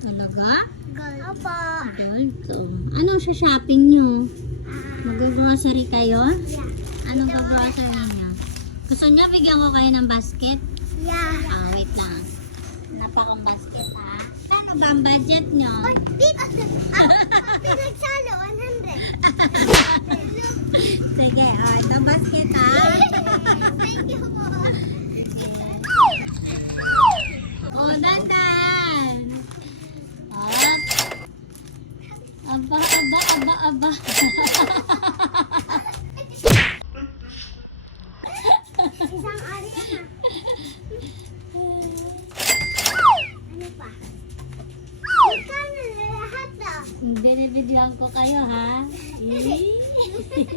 Talaga? Gold. Opo. Gold. So, ano sa shopping nyo? Mag-grocery kayo? Yeah. Anong grocery nyo? Gusto nyo bigyan ko kayo ng basket? Yeah. Wait lang. Hanap akong basket ha. Ano ba ang budget nyo? Oy, dito. Pinagsalo, 100. Sige, ito basket ha. Thank you po. Dandan. Aba. Isang ari na. Ano pa? Magkano na lahat daw? Binibidyoan ko kayo ha.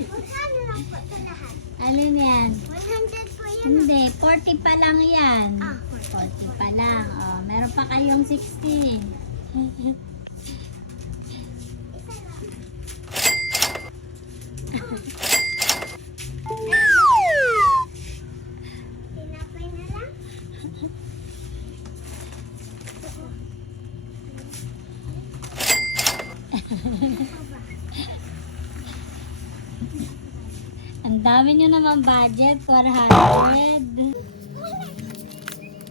Magkano lang po ito lahat? Alin yan? 100 po yan. Hindi, 40 pa lang yan. 40 40. pa lang. Meron pa kayong 60. Tinapay na lang. Ang dami nyo naman budget, 400.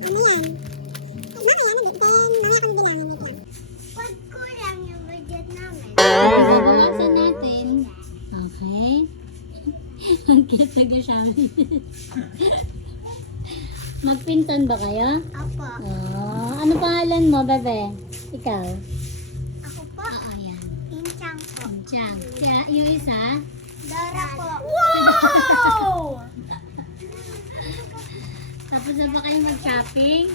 Ano yan? Pag kulang yung budget namin. Babawasan natin. Okay. Ang cute na sabi. Magpinsan ba kayo? Apo. Ano pangalan mo, bebe? Ikaw? Ako po. Ayan. Inchang po. Chang. Kaya yung isa? Dora po. Wow! Tapos na ba kayo mag-shopping?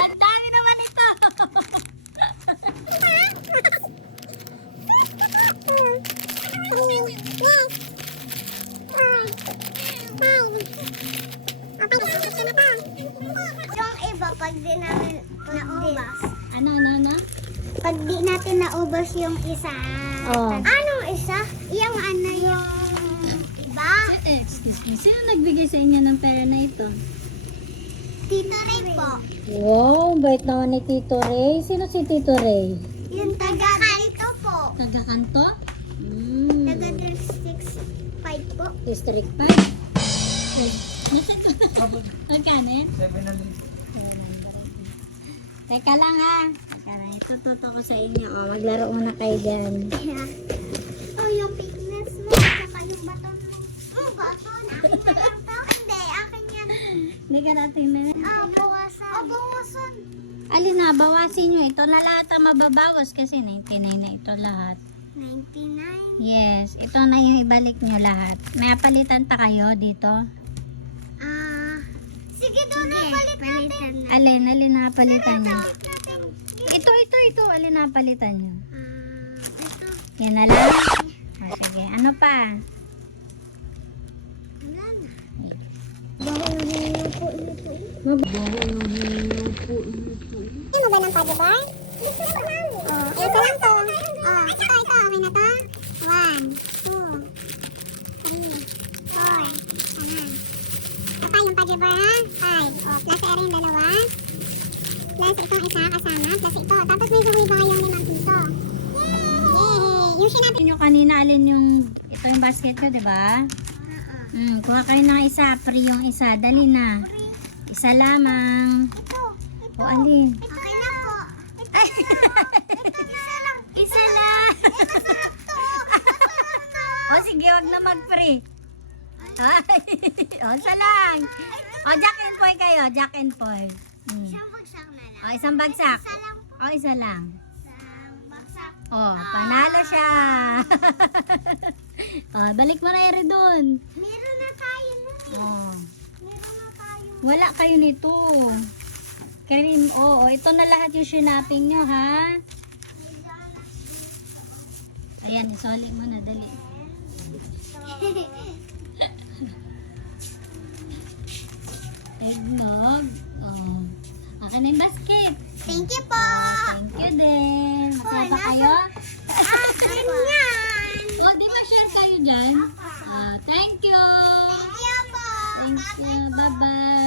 Ang dami naman ito! Yung iba, pag di namin naubos. Ano? Pag di natin naubos yung isa. Oh. Anong isa? Yung ano yung iba? Excuse me, sino nagbigay sa inyo ng pera na ito? Tito Ray po. Wow, bait naman ni Tito Ray. Sino si Tito Ray? Yung taga-kanto po. Taga-kanto? Taga-district 5 po. District 5. Magkano yan? 700. Teka lang ha. Teka lang. Itututo ko sa inyo. Maglaro muna kayo dyan. Oh, yung fitness mo. Saka yung baton mo. Baton? Akin na lang to? Hindi, akin yan. Hindi ka natin na. Bawasan. Bawasan. Alin na, bawasin nyo. Ito na lahat ang mababawas kasi 99 na ito lahat. 99. Yes, ito na yung ibalik nyo lahat. May palitan pa kayo dito? Sige doon na, palit natin. Alin na palitan nyo? Palit natin. Ito, alin na palitan nyo? Ito. Yan na lang? Sige, ano pa? Wala na. Ano ba ng padi bar? Gusto ko lang. Ito lang to. Ito, okay na to? 1, 2, 3, 4. Ayan. Ito pa yung padi bar ha? 5. Plus area yung dalawa. Plus itong isa kasama. Plus ito. Tapos may gawin ba kayong limang dito? Yay! Yung sinabi. Nyo kanina alin yung, ito yung basket ko, di ba? Kuha kayo ng isa, free yung isa. Dali na. Isa lamang. Ito. O alin? Okay na po. Ay! Ito na lang. Isa lang. Masarap to. Masarap to. O sige, wag na mag-free. Ay! O, isa lang. O, Jack and Poy kayo. Jack and Poy. Isang bagsak na lang. O, isang bagsak. Isa lang po. O, isa lang. Isang bagsak. O, panalo siya. O, balik mo na yung doon. Meron na tayo nun. O, Meron na tayo. wala kayo nito. Karim, ito na lahat yung shinaping nyo, ha? Ayan, isoli mo na, dali. Eggnog. Oh. Akin na yung basket. Thank you po. Thank you din. Masaya pa kayo? Akin yan. Bye-bye.